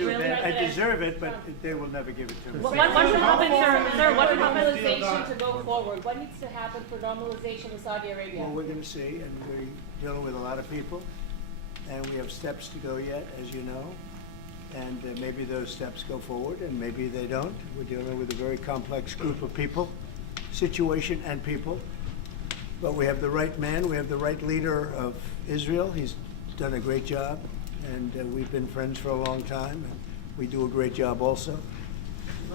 I deserve it, but they will never give it to me. What would happen, sir? What would happen? Normalization to go forward. What needs to happen for normalization with Saudi Arabia? Well, we're going to see, and we're dealing with a lot of people, and we have steps to go yet, as you know, and maybe those steps go forward, and maybe they don't. We're dealing with a very complex group of people, situation and people, but we have the right man, we have the right leader of Israel. He's done a great job, and we've been friends for a long time, and we do a great job also.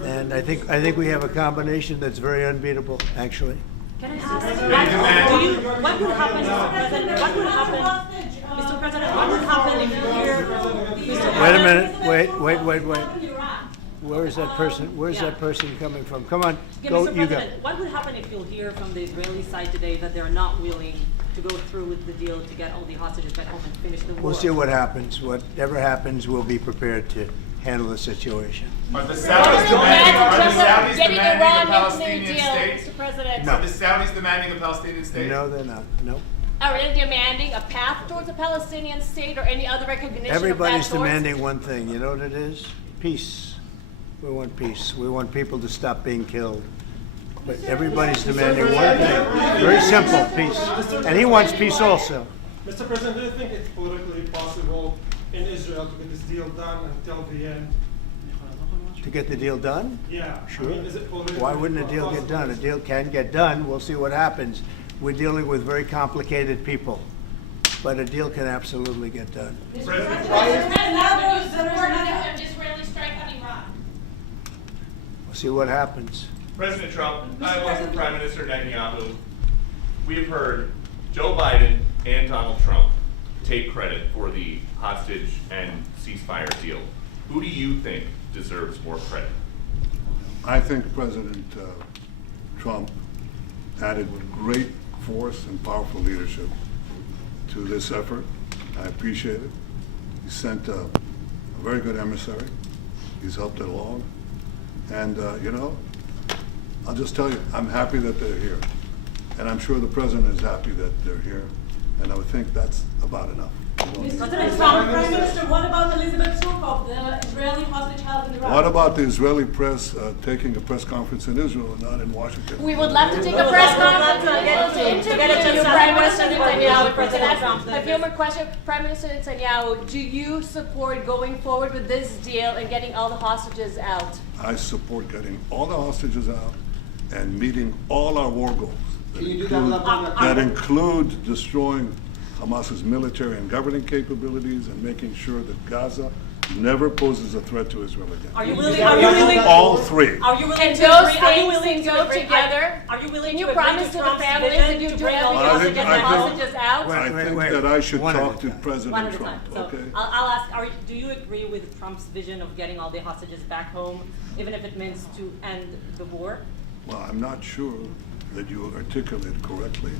And I think we have a combination that's very unbeatable, actually. Can I ask, what would happen, Mr. President? What would happen, Mr. President? What would happen if you hear? Wait a minute. Wait. Where is that person? Where's that person coming from? Come on, go. Mr. You go. President, what would happen if you'll hear from the Israeli side today that they're not willing to go through with the deal to get all the hostages back home and finish the war? We'll see what happens. Whatever happens, we'll be prepared to handle the situation. Are the Saudis demanding a Palestinian deal, state? Mr. President. No. Are the Saudis demanding a Palestinian state? No, they're not. No. Are they demanding a path towards a Palestinian state or any other recognition Everybody's of that demanding one thing. You know what it is? Peace. We want peace. We want people to stop being killed. But everybody's demanding one thing. Very simple, peace. And he wants peace also. Mr. President, do you think it's politically possible in Israel to get this deal done until the end? To get the deal done? Yeah. Sure. I mean, is it politically Why wouldn't a deal get done? A deal can get done. We'll see what happens. We're dealing with very complicated people. But a deal can absolutely get done. President, Israeli strike on Iran. We'll see what happens. President Trump, I work with Prime Minister Netanyahu. We've heard Joe Biden and Donald Trump take credit for the hostage and ceasefire deal. Who do you think deserves more credit? I think President Trump added great force and powerful leadership to this effort. I appreciate it. He sent a very good emissary. He's helped it along. And, I'll just tell you, I'm happy that they're here. And I'm sure the President is happy that they're here. And I would think that's about enough. Prime Minister, what about Elizabeth Suffolk, the Israeli hostage held in Iraq? What about the Israeli press taking a press conference in Israel and not in Washington? We would love to take a press conference to interview you, Prime Minister Netanyahu. President Trump. A few more questions. Prime Minister Netanyahu, do you support going forward with this deal and getting all the hostages out? I support getting all the hostages out and meeting all our war goals that include destroying Hamas's military and governing capabilities and making sure that Gaza never poses a threat to Israel again. Are you willing? All three. Are you willing And to those agree? Are you things willing can to go agree? together? Are you willing Can you to agree promise to to the Trump's families vision that you to do bring all the everything to think- get I the think- hostages out? I Wait, think wait. that I should One at a talk to time. President One at a Trump, time. So okay? I'll ask, do you agree with Trump's vision of getting all the hostages back home, even if it means to end the war? Well, I'm not sure that you articulate correctly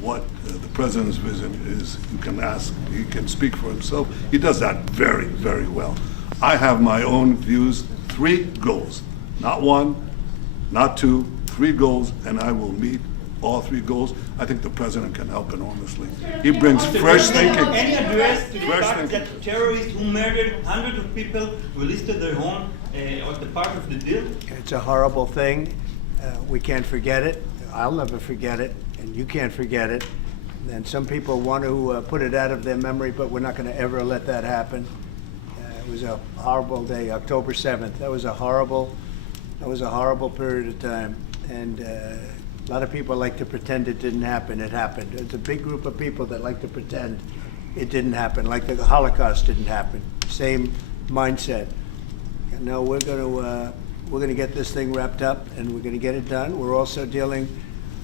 what the President's vision is. You can ask, he can speak for himself. He does that very, very well. I have my own views, 3 goals, not 1, not 2, 3 goals, and I will meet all 3 goals. I think the President can help enormously. He brings fresh thinking. Any address to the Fresh fact thinking. that terrorists who murdered hundreds of people released their home was the part of the deal? It's a horrible thing. We can't forget it. I'll never forget it, and you can't forget it. And some people want to put it out of their memory, but we're not going to ever let that happen. It was a horrible day, October 7th. That was a horrible period of time. And a lot of people like to pretend it didn't happen. It happened. It's a big group of people that like to pretend it didn't happen, like the Holocaust didn't happen. Same mindset. No, we're going to get this thing wrapped up, and we're going to get it done. We're also dealing,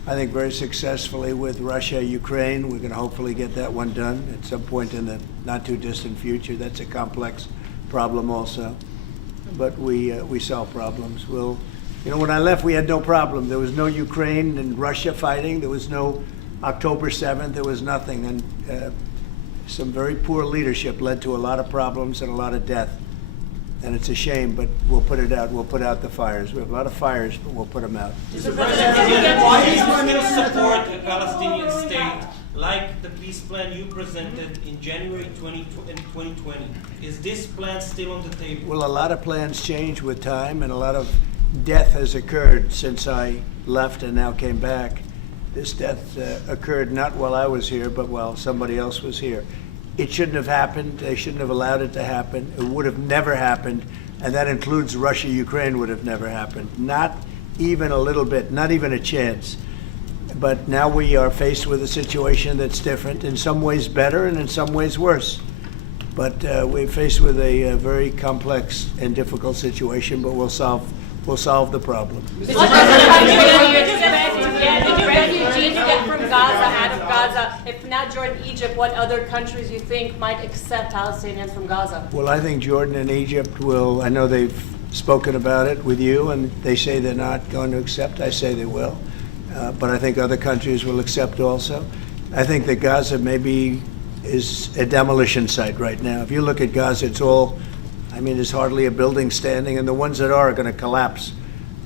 I think, very successfully with Russia, Ukraine. We're going to hopefully get that one done at some point in the not too distant future. That's a complex problem also, but we solve problems. When I left, we had no problem. There was no Ukraine and Russia fighting. There was no October 7th. There was nothing, and some very poor leadership led to a lot of problems and a lot of death. And it's a shame, but we'll put it out. We'll put out the fires. We have a lot of fires, but we'll put them out. Mr. President, why do you still support a Palestinian state like the peace plan you presented in January 2020. Is this plan still on the table? Well, a lot of plans change with time, and a lot of death has occurred since I left and now came back. This death occurred not while I was here, but while somebody else was here. It shouldn't have happened. They shouldn't have allowed it to happen. It would have never happened, and that includes Russia, Ukraine would have never happened. Not even a little bit, not even a chance. But now we are faced with a situation that's different, in some ways better and in some ways worse. But we're faced with a very complex and difficult situation, but we'll solve the problem. Did you refugees get from Gaza, out of Gaza? If not Jordan, Egypt, what other countries you think might accept Palestinians from Gaza? Well, I think Jordan and Egypt will. I know they've spoken about it with you, and they say they're not going to accept. I say they will. But I think other countries will accept also. I think that Gaza maybe is a demolition site right now. If you look at Gaza, it's all, I mean, there's hardly a building standing, and the ones that are going to collapse.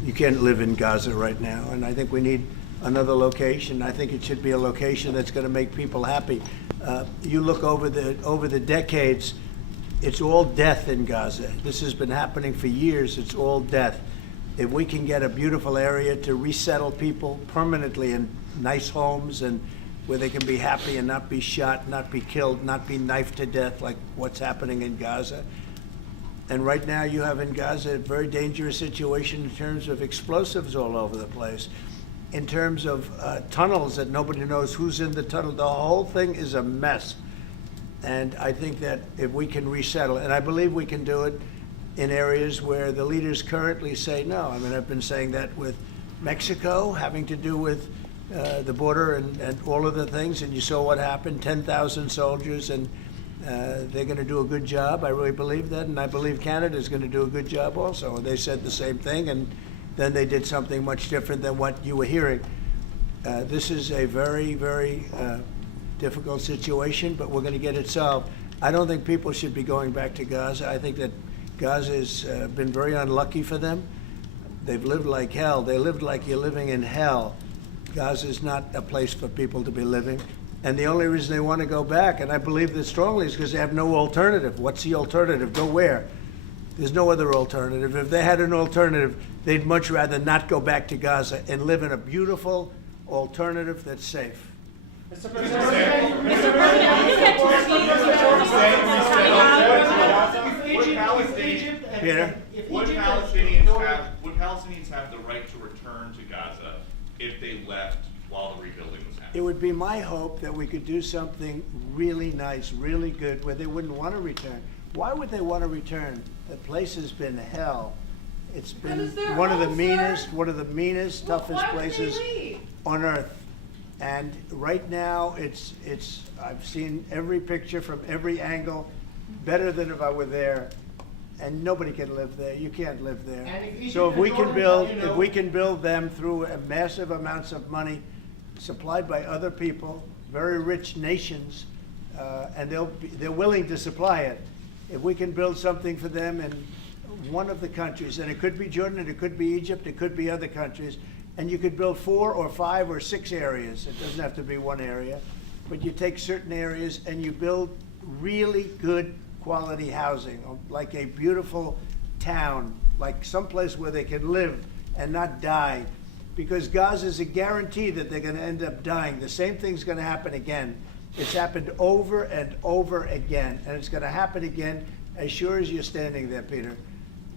You can't live in Gaza right now, and I think we need another location. I think it should be a location that's going to make people happy. You look over the decades, it's all death in Gaza. This has been happening for years. It's all death. If we can get a beautiful area to resettle people permanently in nice homes and where they can be happy and not be shot, not be killed, not be knifed to death like what's happening in Gaza. And right now you have in Gaza a very dangerous situation in terms of explosives all over the place, in terms of tunnels that nobody knows who's in the tunnel. The whole thing is a mess. And I think that if we can resettle, and I believe we can do it in areas where the leaders currently say no. I mean, I've been saying that with Mexico, having to do with the border and all of the things, and you saw what happened, 10,000 soldiers, and they're going to do a good job. I really believe that, and I believe Canada's going to do a good job also. They said the same thing, and then they did something much different than what you were hearing. This is a very, very difficult situation, but we're going to get it solved. I don't think people should be going back to Gaza. I think that Gaza has been very unlucky for them. They've lived like hell. They lived like you're living in hell. Gaza is not a place for people to be living. And the only reason they want to go back, and I believe this strongly, is because they have no alternative. What's the alternative? Go where? There's no other alternative. If they had an alternative, they'd much rather not go back to Gaza and live in a beautiful alternative that's safe. Mr. President, Peter? Would Palestinians have the right to return to Gaza if they left while the rebuilding was happening? It would be my hope that we could do something really nice, really good, where they wouldn't want to return. Why would they want to return? The place has been hell. It's been one of the meanest, toughest places on earth. And right now, I've seen every picture from every angle, better than if I were there. And nobody can live there. You can't live there. So if we can build them through massive amounts of money supplied by other people, very rich nations, and they're willing to supply it. If we can build something for them in one of the countries, and it could be Jordan, and it could be Egypt, it could be other countries, and you could build 4 or 5 or 6 areas. It doesn't have to be one area, but you take certain areas and you build really good quality housing, like a beautiful town, like someplace where they can live and not die. Because Gaza is a guarantee that they're going to end up dying. The same thing's going to happen again. It's happened over and over again, and it's going to happen again as sure as you're standing there, Peter.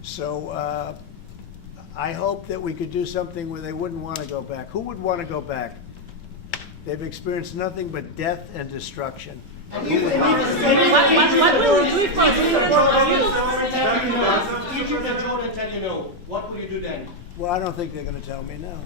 So I hope that we could do something where they wouldn't want to go back. Who would want to go back? They've experienced nothing but death and destruction. What will you do if Egypt and Jordan tell you no? What will you do then? Well, I don't think they're going to tell me no.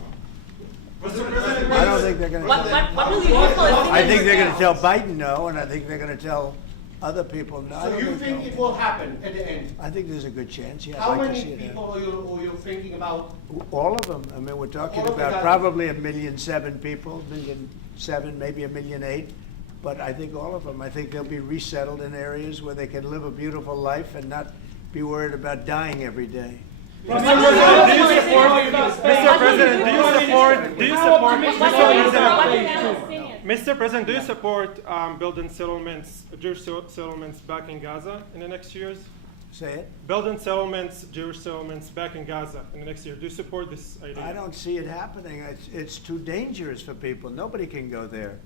Mr. President, I don't think they're going to tell me. What will you do? I think they're going to tell Biden no, and I think they're going to tell other people no. So you think it will happen at the end? I think there's a good chance, yeah. How I'd like to many see it people happen. are you thinking about? All of them. I mean, we're talking All of about the probably 1.7 million people, 1.7 million, maybe 1.8 million. But I think all of them. I think they'll be resettled in areas where they can live a beautiful life and not be worried about dying every day. Mr. President, do you support Mr. President, do you support building settlements, Jewish settlements back in Gaza in the next years? Say it. Building settlements, Jewish settlements back in Gaza in the next year. Do you support this idea? I don't see it happening. It's too dangerous for people. Nobody can go there.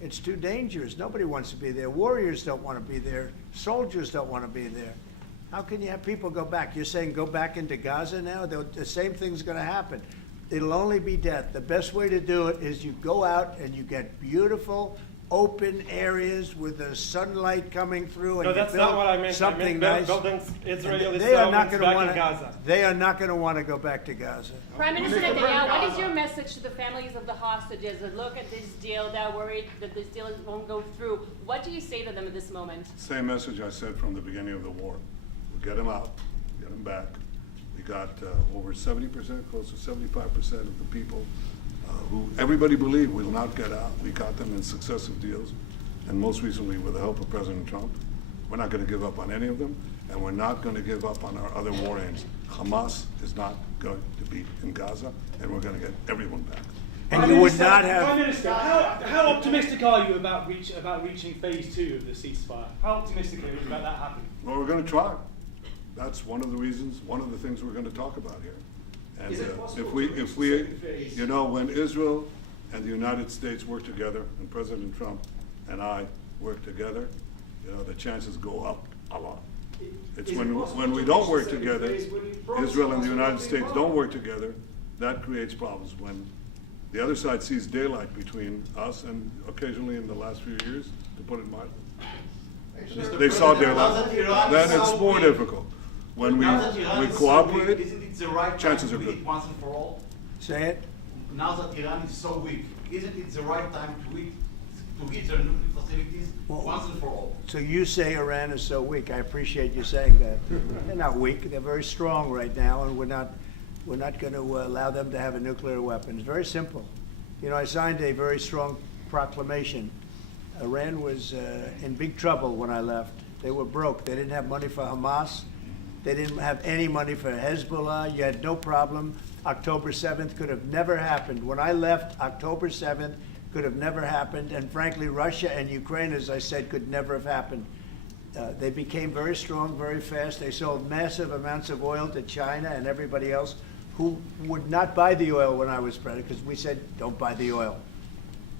It's too dangerous. Nobody wants to be there. Warriors don't want to be there. Soldiers don't want to be there. How can you have people go back? You're saying go back into Gaza now? The same thing's going to happen. It'll only be death. The best way to do it is you go out and you get beautiful, open areas with the sunlight coming through. And No, that's not what I meant. Something I nice. meant building Israeli They are not settlements going to back want in Gaza. They are not going to want to go back to Gaza. Prime Minister Netanyahu, what is your message to the families of the hostages that look at this deal, that are worried that this deal won't go through? What do you say to them at this moment? Same message I said from the beginning of the war. We'll get them out, get them back. We got over 70%, close to 75% of the people who everybody believed will not get out. We got them in successive deals, and most recently with the help of President Trump. We're not going to give up on any of them, and we're not going to give up on our other war aims. Hamas is not going to be in Gaza, and we're going to get everyone back. And you would not have. Prime Minister, how optimistic are you about reaching phase 2 of the ceasefire? How optimistic are you about that happening? Well, we're going to try. That's one of the reasons, one of the things we're going to talk about here. And Is it possible if we, you know, when Israel and the United States work together, and President Trump and I work together, you know, the chances go up a lot. It's when we don't work together, Israel and the United States don't work together, that creates problems. When the other side sees daylight between us, and occasionally in the last few years, to put it mildly, they saw daylight, then it's more difficult. When we cooperate, isn't it the right chances time are to good. eat once and for all? Say it. Now that Iran is so weak, isn't it the right time to hit their nuclear facilities once and for all? So you say Iran is so weak. I appreciate you saying that. They're not weak. They're very strong right now, and we're not going to allow them to have a nuclear weapon. It's very simple. You know, I signed a very strong proclamation. Iran was in big trouble when I left. They were broke. They didn't have money for Hamas. They didn't have any money for Hezbollah. You had no problem. October 7th could have never happened. When I left, October 7th could have never happened. And frankly, Russia and Ukraine, as I said, could never have happened. They became very strong very fast. They sold massive amounts of oil to China and everybody else who would not buy the oil when I was president, because we said, don't buy the oil.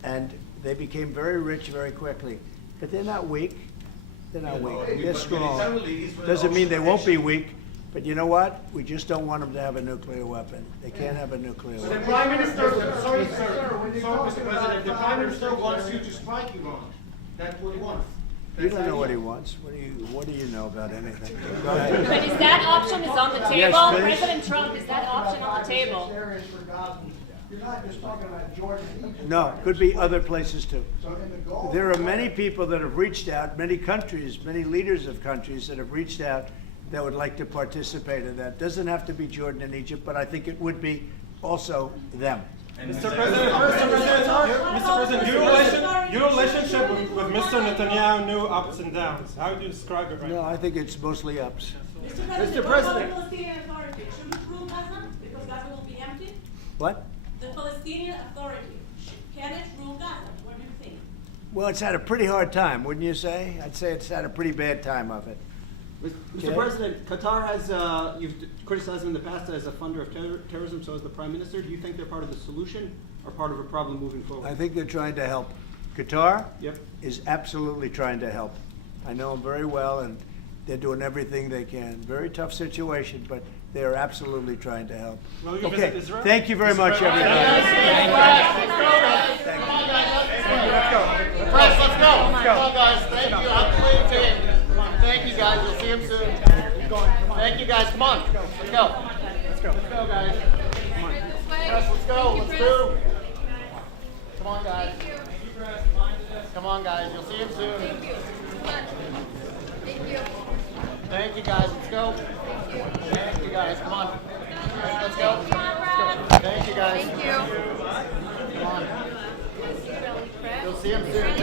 And they became very rich very quickly. But they're not weak. They're not weak. They're strong. Doesn't mean they won't be weak, but you know what? We just don't want them to have a nuclear weapon. They can't have a nuclear The weapon. Prime Minister, sorry, Mr. President, the Prime Minister wants you to strike Iran. That's what he wants. You don't know what he wants. What do you know about anything? Go ahead. But is that option is on the table? Yes, please. President Trump, is that option on the table? You're not just talking about Jordan and Egypt. No, could be other places too. So in the Gulf. There are many people that have reached out, many countries, many leaders of countries that have reached out that would like to participate in that. Doesn't have to be Jordan and Egypt, but I think it would be also them. Mr. President, your relationship with Mr. Netanyahu knew ups and downs. How do you describe it right No, now? I think it's mostly ups. Mr. President, what about the Palestinian Authority? Should we rule Gaza because Gaza will be empty? What? The Palestinian Authority, can it rule Gaza? What do you think? Well, it's had a pretty hard time, wouldn't you say? I'd say it's had a pretty bad time of it. Mr. President, Qatar has, you've criticized them in the past as a funder of terrorism, so as the Prime Minister. Do you think they're part of the solution or part of a problem moving forward? I think they're trying to help. Qatar Yep. is absolutely trying to help. I know them very well, and they're doing everything they can. Very tough situation, but they are absolutely trying to help. Will you Okay, visit Israel? thank you very much, everybody. Press, let's go. Come on, guys. Thank you. Outplayed team. Thank you, guys. We'll see him soon. Thank you, guys. Come on. Let's go. Let's go, guys. Press, let's go. Let's do. Come on, guys. Come on, guys. You'll see him soon. Thank you. Thank you. Thank you, guys. Let's go. Thank you, guys. Come on. Let's go. Thank you, guys. Thank you. Come on. You'll see him soon.